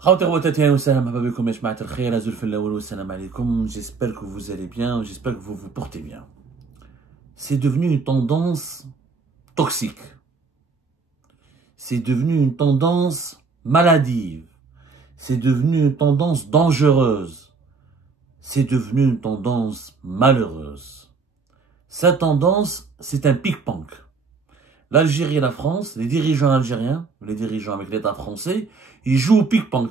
J'espère que vous allez bien, j'espère que vous vous portez bien. C'est devenu une tendance toxique. C'est devenu une tendance maladive. C'est devenu une tendance dangereuse. C'est devenu une tendance malheureuse. Cette tendance, c'est un pic-pank. L'Algérie et la France, les dirigeants algériens, les dirigeants avec l'État français, ils jouent au pic-pank.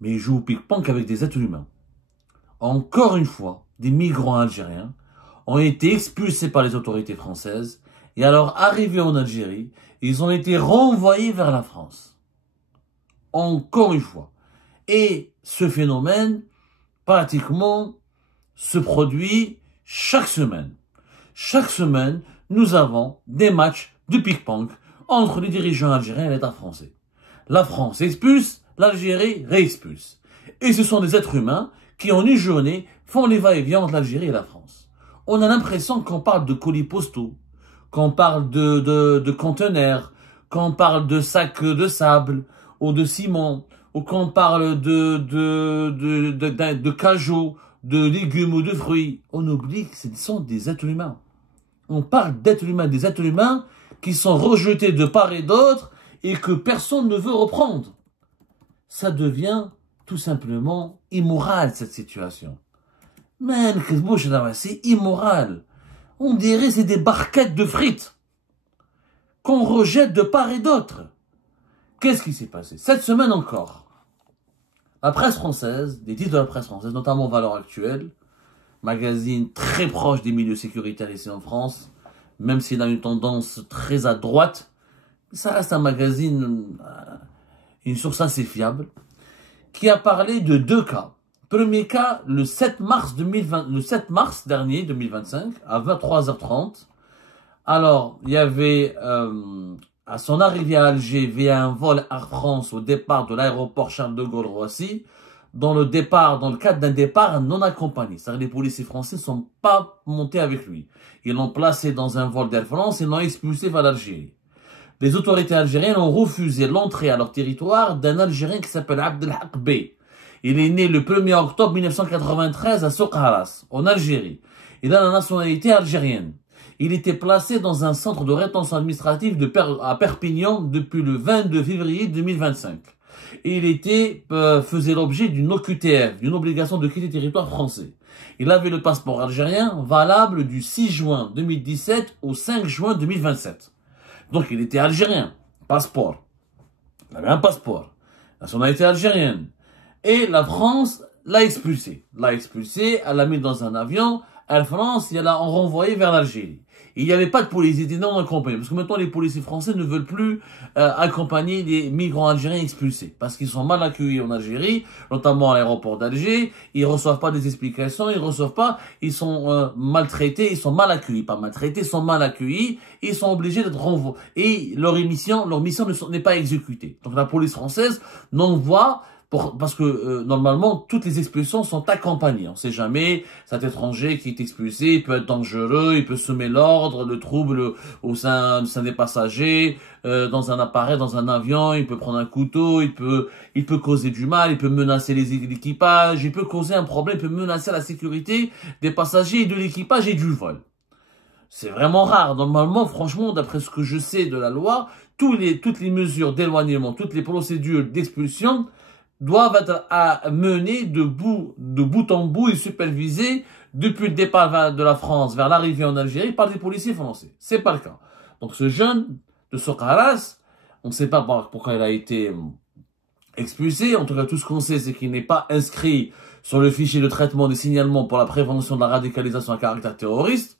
Mais ils jouent au pic-pank avec des êtres humains. Encore une fois, des migrants algériens ont été expulsés par les autorités françaises et alors arrivés en Algérie, ils ont été renvoyés vers la France. Encore une fois. Et ce phénomène, pratiquement, se produit chaque semaine. Chaque semaine, nous avons des matchs de pic-pank entre les dirigeants algériens et l'État français. La France expulse, l'Algérie réexpulse. Et ce sont des êtres humains qui, en une journée, font les va-et-vient entre l'Algérie et la France. On a l'impression qu'on parle de colis postaux, qu'on parle de conteneurs, qu'on parle de sacs de sable ou de ciment, ou qu'on parle de cajots, de légumes ou de fruits. On oublie que ce sont des êtres humains. On parle d'êtres humains, des êtres humains qui sont rejetés de part et d'autre et que personne ne veut reprendre. Ça devient tout simplement immoral, cette situation. Mais c'est immoral. On dirait que c'est des barquettes de frites qu'on rejette de part et d'autre. Qu'est-ce qui s'est passé? Cette semaine encore, la presse française, des titres de la presse française, notamment Valeurs Actuelles, magazine très proche des milieux sécuritaires ici en France, même s'il a une tendance très à droite, ça reste un magazine, une source assez fiable, qui a parlé de deux cas. Premier cas, le 7 mars dernier, 2025, à 23h30. Alors, il y avait, à son arrivée à Alger, via un vol Air France au départ de l'aéroport Charles de Gaulle-Roissy, dans le cadre d'un départ non accompagné. C'est-à-dire les policiers français ne sont pas montés avec lui. Ils l'ont placé dans un vol d'Air France et l'ont expulsé vers l'Algérie. Les autorités algériennes ont refusé l'entrée à leur territoire d'un Algérien qui s'appelle Abdelhak Bey. Il est né le 1er octobre 1993 à Souk-Haras, en Algérie. Il a la nationalité algérienne. Il était placé dans un centre de rétention administrative à Perpignan depuis le 22 février 2025. Et il faisait l'objet d'une OQTF, d'une obligation de quitter le territoire français. Il avait le passeport algérien valable du 6 juin 2017 au 5 juin 2027. Donc il était algérien, passeport. Il avait un passeport, nationalité algérienne. Et la France l'a expulsé. Elle l'a mis dans un avion. Air France, elle l'a renvoyé vers l'Algérie. Il n'y avait pas de police, ils étaient non accompagnés. Parce que maintenant, les policiers français ne veulent plus accompagner les migrants algériens expulsés. Parce qu'ils sont mal accueillis en Algérie, notamment à l'aéroport d'Alger. Ils reçoivent pas des explications, ils sont maltraités, ils sont mal accueillis. Pas maltraités, ils sont mal accueillis. Ils sont obligés d'être renvoyés. Et leur mission n'est pas exécutée. Donc la police française n'envoie parce que normalement, toutes les expulsions sont accompagnées. On ne sait jamais, cet étranger qui est expulsé, il peut être dangereux, il peut semer l'ordre, le trouble au sein des passagers, dans un appareil, dans un avion, il peut prendre un couteau, il peut causer du mal, il peut menacer l'équipage, il peut causer un problème, il peut menacer la sécurité des passagers, de l'équipage et du vol. C'est vraiment rare. Normalement, franchement, d'après ce que je sais de la loi, toutes les mesures d'éloignement, toutes les procédures d'expulsion doivent être menées de bout en bout et supervisées depuis le départ de la France vers l'arrivée en Algérie par des policiers français. C'est pas le cas. Donc ce jeune de Souk-Haras, on ne sait pas pourquoi il a été expulsé. En tout cas, tout ce qu'on sait, c'est qu'il n'est pas inscrit sur le fichier de traitement des signalements pour la prévention de la radicalisation à caractère terroriste.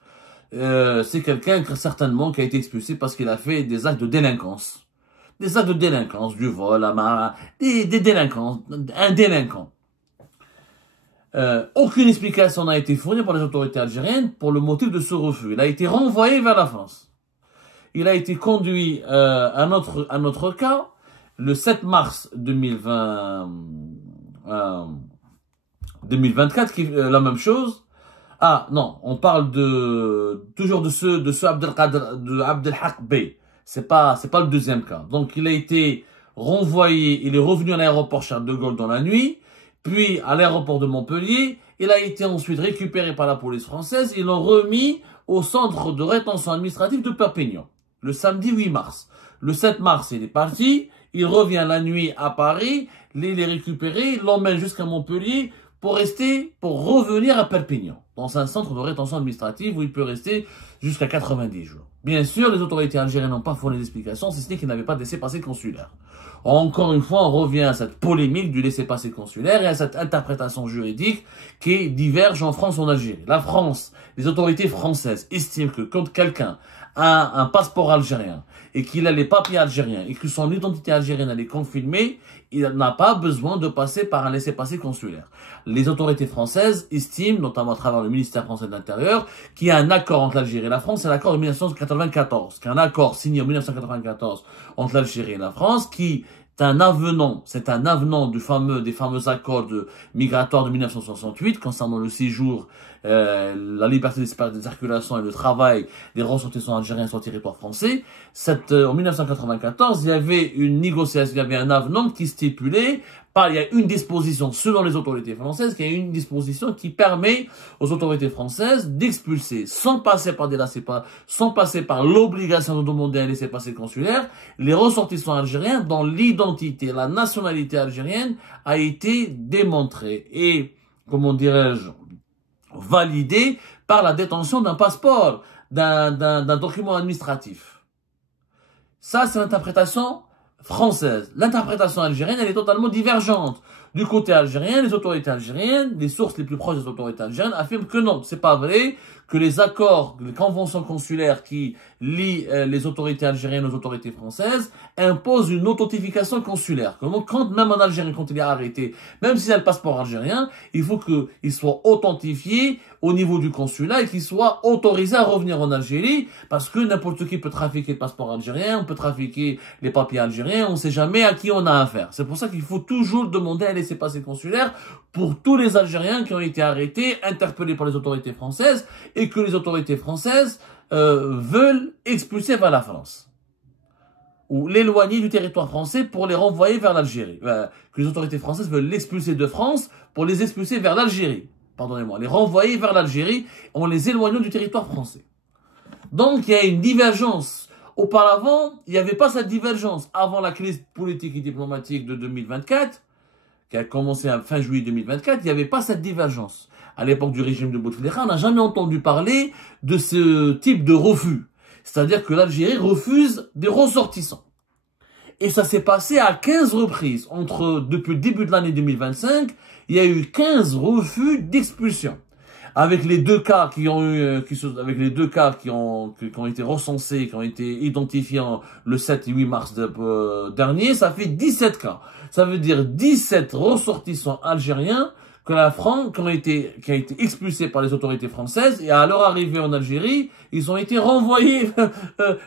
C'est quelqu'un certainement qui a été expulsé parce qu'il a fait des actes de délinquance. Des actes de délinquance, du vol, des délinquants, un délinquant. Aucune explication n'a été fournie par les autorités algériennes pour le motif de ce refus. Il a été renvoyé vers la France. Il a été conduit à notre cas le 7 mars 2024, qui la même chose. Ah non, on parle toujours de ce Abdelhak Bey. C'est pas le deuxième cas. Donc il a été renvoyé, il est revenu à l'aéroport Charles de Gaulle dans la nuit, puis à l'aéroport de Montpellier, il a été ensuite récupéré par la police française, ils l'ont remis au centre de rétention administrative de Perpignan, le samedi 8 mars. Le 7 mars, il est parti, il revient la nuit à Paris, il est récupéré, il l'emmène jusqu'à Montpellier pour revenir à Perpignan, dans un centre de rétention administrative où il peut rester jusqu'à 90 jours. Bien sûr, les autorités algériennes n'ont pas fourni d'explications, si ce n'est qu'ils n'avaient pas de laissez-passer consulaire. Encore une fois, on revient à cette polémique du laissez-passer consulaire et à cette interprétation juridique qui diverge en France et en Algérie. La France, les autorités françaises estiment que quand quelqu'un a un passeport algérien et qu'il a les papiers algériens et que son identité algérienne elle est confirmée, il n'a pas besoin de passer par un laissez-passer consulaire. Les autorités françaises estiment, notamment à travers le ministère français de l'Intérieur, qu'il y a un accord entre l'Algérie et la France, c'est l'accord de 1994, qui est un accord signé en 1994 entre l'Algérie et la France, qui c'est un avenant des fameux accords migratoires de 1968 concernant le séjour, la liberté de circulation et le travail des ressortissants algériens sur le territoire français. En 1994, il y avait une négociation, il y avait un avenant qui stipulait, il y a une disposition selon les autorités françaises, il y a une disposition qui permet aux autorités françaises d'expulser, sans passer par sans passer par l'obligation de demander un laissez-passer consulaire, les ressortissants algériens dont l'identité, la nationalité algérienne a été démontrée et, comment dirais-je, validée par la détention d'un passeport, d'un document administratif. Ça, c'est l'interprétation française. L'interprétation algérienne, elle est totalement divergente. Du côté algérien, les autorités algériennes, les sources les plus proches des autorités algériennes affirment que non, c'est pas vrai, que les accords, les conventions consulaires qui lient les autorités algériennes aux autorités françaises imposent une authentification consulaire. Quand même en Algérie, quand il est arrêté, même s'il a le passeport algérien, il faut qu'il soit authentifié au niveau du consulat et qu'il soit autorisé à revenir en Algérie, parce que n'importe qui peut trafiquer le passeport algérien, on peut trafiquer les papiers algériens, on ne sait jamais à qui on a affaire. C'est pour ça qu'il faut toujours demander un laissez-passer consulaire pour tous les Algériens qui ont été arrêtés, interpellés par les autorités françaises, et que les autorités françaises veulent expulser vers la France, ou l'éloigner du territoire français pour les renvoyer vers l'Algérie. Que les autorités françaises veulent l'expulser de France pour les expulser vers l'Algérie. Pardonnez-moi, les renvoyer vers l'Algérie en les éloignant du territoire français. Donc il y a une divergence. Auparavant, il n'y avait pas cette divergence. Avant la crise politique et diplomatique de 2024, qui a commencé à fin juillet 2024, il n'y avait pas cette divergence. À l'époque du régime de Bouteflika, on n'a jamais entendu parler de ce type de refus. C'est-à-dire que l'Algérie refuse des ressortissants. Et ça s'est passé à 15 reprises. Depuis le début de l'année 2025, il y a eu 15 refus d'expulsion. Avec les deux cas qui ont été recensés, qui ont été identifiés le 7 et 8 mars dernier, ça fait 17 cas. Ça veut dire 17 ressortissants algériens qui ont été expulsés par les autorités françaises, et à leur arrivée en Algérie, ils ont été renvoyés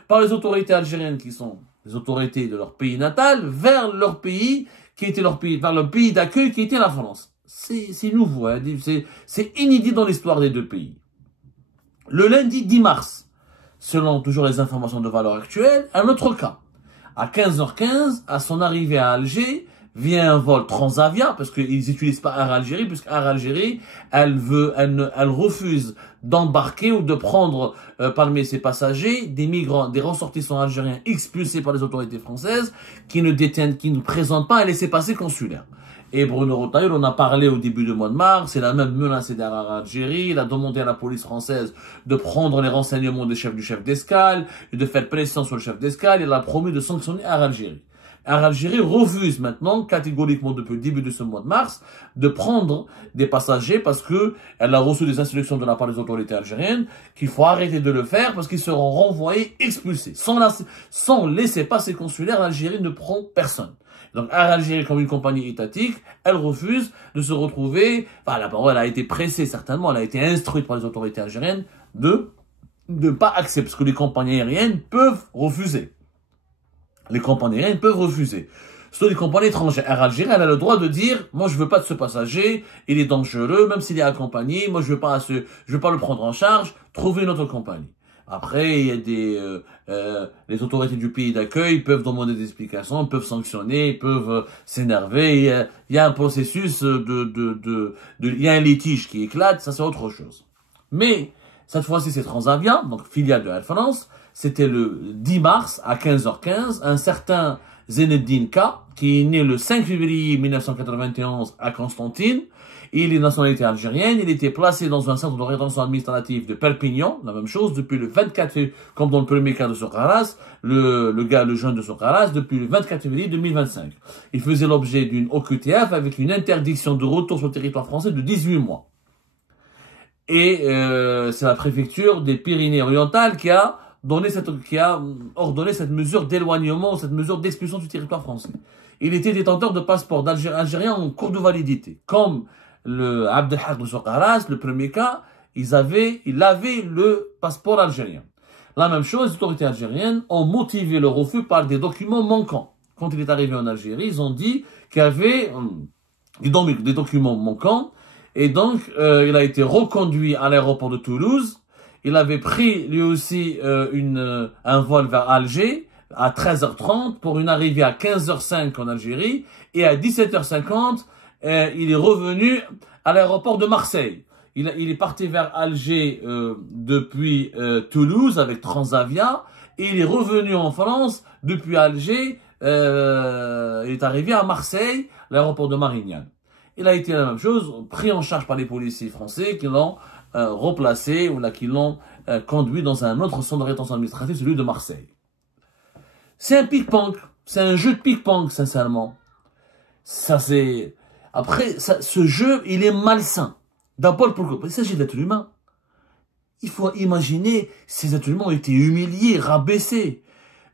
par les autorités algériennes qui sont les autorités de leur pays natal vers leur pays vers le pays d'accueil qui était la France. C'est nouveau, hein, c'est inédit dans l'histoire des deux pays. Le lundi 10 mars, selon toujours les informations de valeur actuelle, un autre cas. À 15h15, à son arrivée à Alger, vient un vol Transavia, parce qu'ils n'utilisent pas Air Algérie, puisque Air Algérie, elle refuse d'embarquer ou de prendre parmi ses passagers des migrants, des ressortissants algériens expulsés par les autorités françaises, qui ne présentent pas un laissez-passer consulaire. Et Bruno Retailleau, on a parlé au début du mois de mars, il a même menacé d'Air Algérie, il a demandé à la police française de prendre les renseignements du chef d'escale, et de faire pression sur le chef d'escale, il a promis de sanctionner Air Algérie. Air Algérie refuse maintenant, catégoriquement depuis le début de ce mois de mars, de prendre des passagers parce que elle a reçu des instructions de la part des autorités algériennes qu'il faut arrêter de le faire parce qu'ils seront renvoyés, expulsés. Sans laissez-passer consulaire, l'Algérie ne prend personne. Donc Air Algérie, comme une compagnie étatique, elle refuse de se retrouver, elle a été pressée certainement, elle a été instruite par les autorités algériennes de ne pas accepter, parce que les compagnies aériennes peuvent refuser. Les compagnies aériennes peuvent refuser. Surtout les compagnies étrangères. Air Algérie, elle a le droit de dire, moi je veux pas de ce passager, il est dangereux, même s'il est accompagné, moi je veux pas le prendre en charge, trouver une autre compagnie. Après, il y a les autorités du pays d'accueil peuvent demander des explications, peuvent sanctionner, peuvent s'énerver. Il y a un processus il y a un litige qui éclate, ça c'est autre chose. Mais, cette fois-ci, c'est Transavia, donc filiale de Air France. C'était le 10 mars à 15h15, un certain Zenedine K, qui est né le 5 février 1991 à Constantine. Il est de nationalité algérienne, il était placé dans un centre de rétention administrative de Perpignan, la même chose, depuis le 24 février, comme dans le premier cas de Sokaras, le jeune de Sokaras, depuis le 24 février 2025. Il faisait l'objet d'une OQTF avec une interdiction de retour sur le territoire français de 18 mois. Et c'est la préfecture des Pyrénées-Orientales qui a ordonné cette mesure d'éloignement, cette mesure d'expulsion du territoire français. Il était détenteur de passeport algérien en cours de validité. Comme le Abdelhak de Sokaras, le premier cas, il avait le passeport algérien. La même chose, les autorités algériennes ont motivé le refus par des documents manquants. Quand il est arrivé en Algérie, ils ont dit qu'il y avait des documents manquants. Et donc, il a été reconduit à l'aéroport de Toulouse. Il avait pris lui aussi un vol vers Alger à 13h30 pour une arrivée à 15h05 en Algérie. Et à 17h50, il est revenu à l'aéroport de Marseille. Il est parti vers Alger depuis Toulouse avec Transavia. Et il est revenu en France depuis Alger. Il est arrivé à Marseille, l'aéroport de Marignane. Il a été la même chose, pris en charge par les policiers français qui l'ont replacé ou là qui l'ont conduit dans un autre centre de rétention administrative, celui de Marseille. C'est un pick-pong, c'est un jeu de pick-pong, sincèrement. Après, ce jeu, il est malsain. D'abord, pourquoi? Il s'agit d'êtres humains. Il faut imaginer, ces êtres humains ont été humiliés, rabaissés.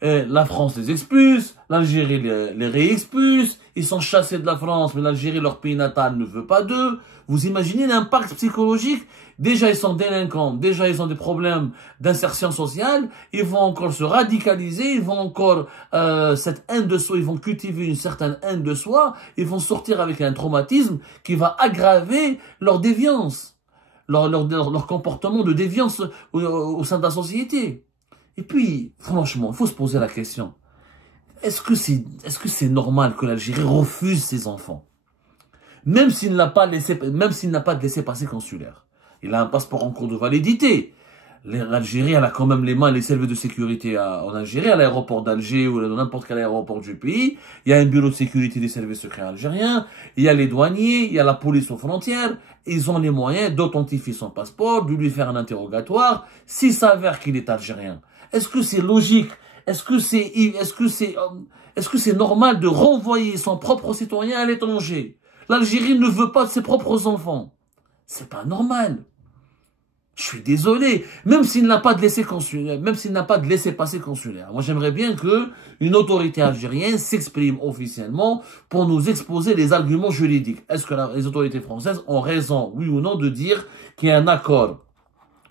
La France les expulse, l'Algérie les réexpulse, ils sont chassés de la France, mais l'Algérie, leur pays natal, ne veut pas d'eux. Vous imaginez l'impact psychologique? Déjà, ils sont délinquants, déjà, ils ont des problèmes d'insertion sociale, ils vont encore se radicaliser, ils vont encore, cette haine de soi, ils vont cultiver une certaine haine de soi, ils vont sortir avec un traumatisme qui va aggraver leur déviance, leur comportement de déviance au sein de la société. Et puis, franchement, il faut se poser la question. Est-ce que c'est normal que l'Algérie refuse ses enfants? Même s'il n'a pas de laissez-passer consulaire. Il a un passeport en cours de validité. L'Algérie, elle a quand même les services de sécurité en Algérie, à l'aéroport d'Alger ou dans n'importe quel aéroport du pays. Il y a un bureau de sécurité des services secrets algériens. Il y a les douaniers, il y a la police aux frontières. Ils ont les moyens d'authentifier son passeport, de lui faire un interrogatoire, s'il s'avère qu'il est algérien. Est-ce que c'est logique? Est-ce que c'est normal de renvoyer son propre citoyen à l'étranger? L'Algérie ne veut pas de ses propres enfants. C'est pas normal. Je suis désolé. Même s'il n'a pas de laissez-passer consulaire. Moi, j'aimerais bien que une autorité algérienne s'exprime officiellement pour nous exposer les arguments juridiques. Est-ce que les autorités françaises ont raison, oui ou non, de dire qu'il y a un accord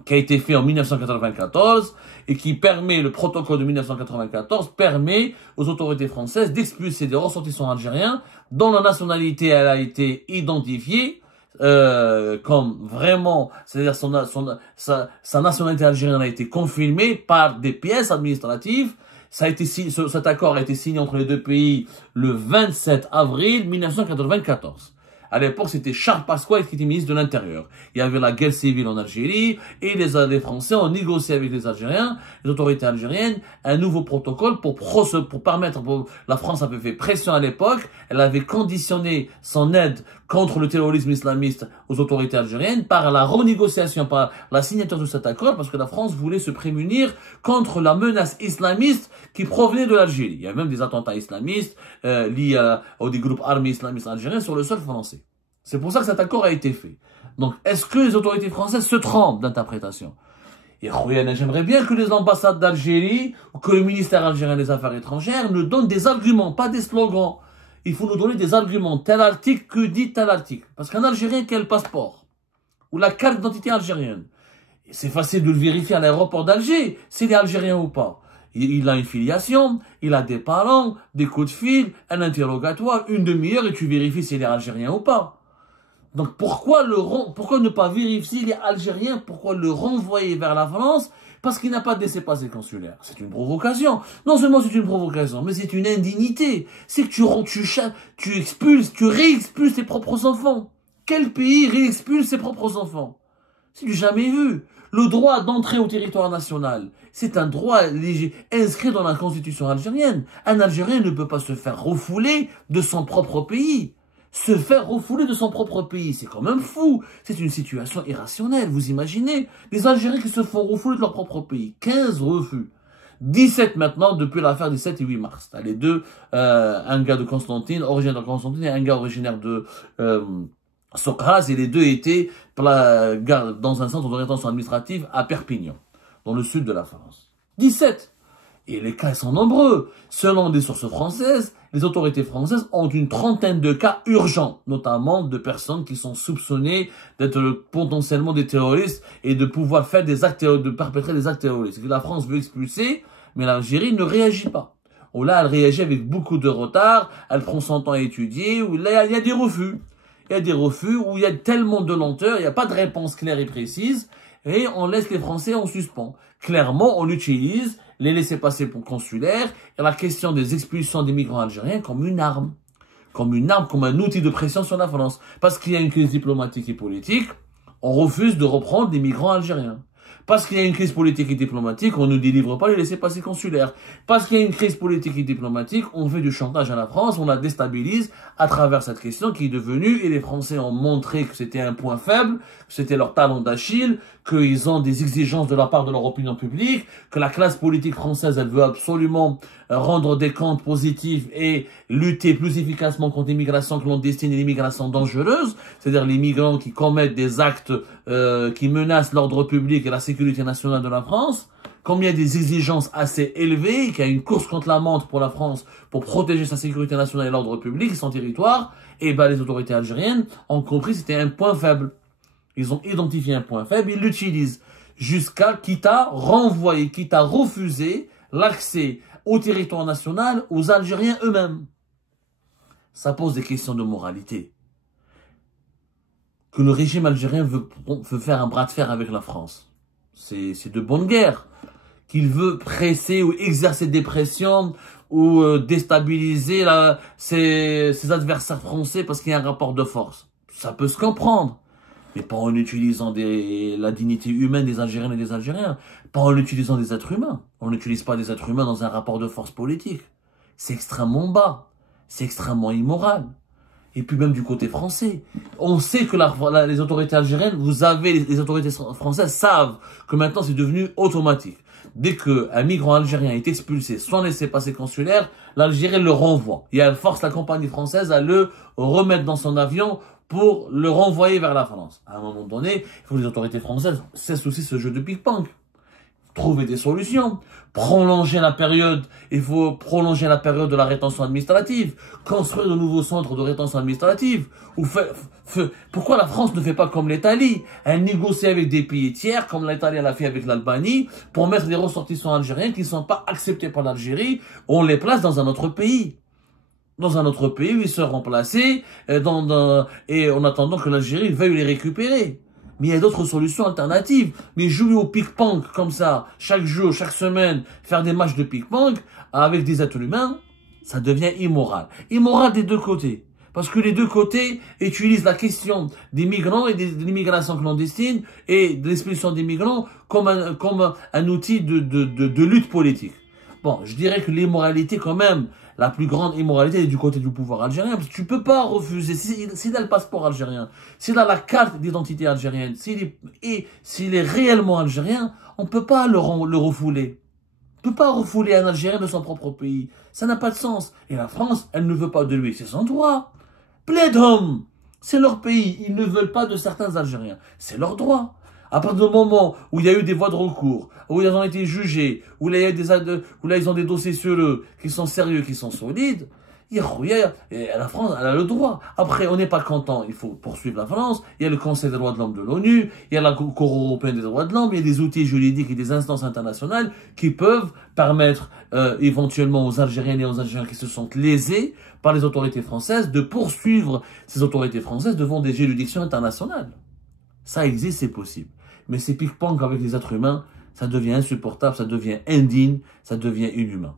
qui a été fait en 1994 et qui permet, le protocole de 1994 permet aux autorités françaises d'expulser des ressortissants algériens dont la nationalité elle a été identifiée comme vraiment, c'est-à-dire sa nationalité algérienne a été confirmée par des pièces administratives. Cet accord a été signé entre les deux pays le 27 avril 1994. À l'époque, c'était Charles Pasqua qui était ministre de l'Intérieur. Il y avait la guerre civile en Algérie et les Français ont négocié avec les Algériens, les autorités algériennes, un nouveau protocole pour permettre, la France avait fait pression à l'époque, elle avait conditionné son aide contre le terrorisme islamiste aux autorités algériennes par la renégociation, par la signature de cet accord, parce que la France voulait se prémunir contre la menace islamiste qui provenait de l'Algérie. Il y a même des attentats islamistes liés à des groupes armés islamistes algériens sur le sol français. C'est pour ça que cet accord a été fait. Donc, est-ce que les autorités françaises se trompent d'interprétation? Et j'aimerais bien que les ambassades d'Algérie ou que le ministère algérien des Affaires étrangères nous donnent des arguments, pas des slogans. Il faut nous donner des arguments. Tel article, que dit tel article? Parce qu'un Algérien qui a le passeport ou la carte d'identité algérienne, c'est facile de le vérifier à l'aéroport d'Alger, s'il est algérien ou pas. Il a une filiation, il a des parents, des coups de fil, un interrogatoire, une demi-heure et tu vérifies s'il est algérien ou pas. Donc pourquoi ne pas vérifier s'il est algérien? Pourquoi le renvoyer vers la France? parce qu'il n'a pas de laissez-passer consulaire. C'est une provocation. Non seulement c'est une provocation, mais c'est une indignité. C'est que tu expulses, tu réexpulses tes propres enfants. Quel pays réexpulse ses propres enfants? C'est du jamais vu. Le droit d'entrer au territoire national, c'est un droit inscrit dans la constitution algérienne. Un Algérien ne peut pas se faire refouler de son propre pays. Se faire refouler de son propre pays, c'est quand même fou. C'est une situation irrationnelle, vous imaginez? Les Algériens qui se font refouler de leur propre pays. 15 refus. 17 maintenant, depuis l'affaire du 7 et 8 mars. Les deux, un gars de Constantine, originaire de Constantine, et un gars originaire de Sokras, et les deux étaient dans un centre de rétention administrative à Perpignan, dans le sud de la France. 17. Et les cas sont nombreux. Selon des sources françaises, les autorités françaises ont une trentaine de cas urgents, notamment de personnes qui sont soupçonnées d'être potentiellement des terroristes et de pouvoir faire des actes, de perpétrer des actes terroristes. Et que la France veut expulser, mais l'Algérie ne réagit pas. Ou là, elle réagit avec beaucoup de retard, elle prend son temps à étudier, ou là, il y a des refus. Il y a des refus où il y a tellement de lenteur, il n'y a pas de réponse claire et précise, et on laisse les Français en suspens. Clairement, on utilise les laissez-passer consulaires et la question des expulsions des migrants algériens comme une arme. Comme un outil de pression sur la France. Parce qu'il y a une crise diplomatique et politique, on refuse de reprendre des migrants algériens. Parce qu'il y a une crise politique et diplomatique, on ne délivre pas les laissez-passer consulaires. Parce qu'il y a une crise politique et diplomatique, on fait du chantage à la France, on la déstabilise à travers cette question qui est devenue, et les Français ont montré que c'était un point faible, que c'était leur talon d'Achille, qu'ils ont des exigences de la part de leur opinion publique, que la classe politique française, elle veut absolument rendre des comptes positifs et lutter plus efficacement contre l'immigration clandestine et l'immigration dangereuse, c'est-à-dire les migrants qui commettent des actes qui menacent l'ordre public et la sécurité nationale de la France. Comme il y a des exigences assez élevées, qu'il y a une course contre la montre pour la France pour protéger sa sécurité nationale et l'ordre public et son territoire, et ben les autorités algériennes ont compris que c'était un point faible. Ils ont identifié un point faible, ils l'utilisent jusqu'à quitte à renvoyer, quitte à refuser l'accès au territoire national aux Algériens eux-mêmes. Ça pose des questions de moralité. Que le régime algérien veut faire un bras de fer avec la France, c'est de bonne guerre. Qu'il veut presser ou exercer des pressions ou déstabiliser ses adversaires français parce qu'il y a un rapport de force. Ça peut se comprendre. Mais pas en utilisant la dignité humaine des Algériennes et des Algériens. Pas en utilisant des êtres humains. On n'utilise pas des êtres humains dans un rapport de force politique. C'est extrêmement bas. C'est extrêmement immoral. Et puis même du côté français. On sait que les autorités algériennes, les autorités françaises savent que maintenant c'est devenu automatique. Dès qu'un migrant algérien est expulsé sans laissez-passer consulaire, l'Algérie le renvoie. Et elle force la compagnie française à le remettre dans son avion pour le renvoyer vers la France. À un moment donné, il faut que les autorités françaises cessent aussi ce jeu de ping-pong. Trouver des solutions. Prolonger la période. Il faut prolonger la période de la rétention administrative. Construire de nouveaux centres de rétention administrative. Pourquoi la France ne fait pas comme l'Italie? Elle négocie avec des pays tiers, comme l'Italie l'a fait avec l'Albanie, pour mettre des ressortissants algériens qui ne sont pas acceptés par l'Algérie. On les place dans un autre pays. Dans un autre pays où ils seront placés et en attendant que l'Algérie veuille les récupérer. Mais il y a d'autres solutions alternatives. Mais jouer au ping-pong comme ça, chaque jour, chaque semaine, faire des matchs de ping-pong avec des êtres humains, ça devient immoral. Immoral des deux côtés. Parce que les deux côtés utilisent la question des migrants et de l'immigration clandestine et de l'expulsion des migrants comme un outil de lutte politique. Bon, je dirais que l'immoralité quand même, la plus grande immoralité est du côté du pouvoir algérien, parce que tu peux pas refuser, s'il a le passeport algérien, s'il a la carte d'identité algérienne, s'il est réellement algérien, on peut pas le refouler. On peut pas refouler un Algérien de son propre pays. Ça n'a pas de sens. Et la France, elle ne veut pas de lui, c'est son droit. Plaidom, c'est leur pays, ils ne veulent pas de certains Algériens. C'est leur droit. À partir du moment où il y a eu des voies de recours, où ils ont été jugés, où là ils ont des dossiers sur eux qui sont sérieux, qui sont solides, la France, elle a le droit. Après, on n'est pas content, il faut poursuivre la France. Il y a le Conseil des droits de l'homme de l'ONU, il y a la Cour européenne des droits de l'homme, il y a des outils juridiques et des instances internationales qui peuvent permettre éventuellement aux Algériennes et aux Algériens qui se sentent lésés par les autorités françaises de poursuivre ces autorités françaises devant des juridictions internationales. Ça existe, c'est possible. Mais ces ping-pong avec les êtres humains, ça devient insupportable, ça devient indigne, ça devient inhumain.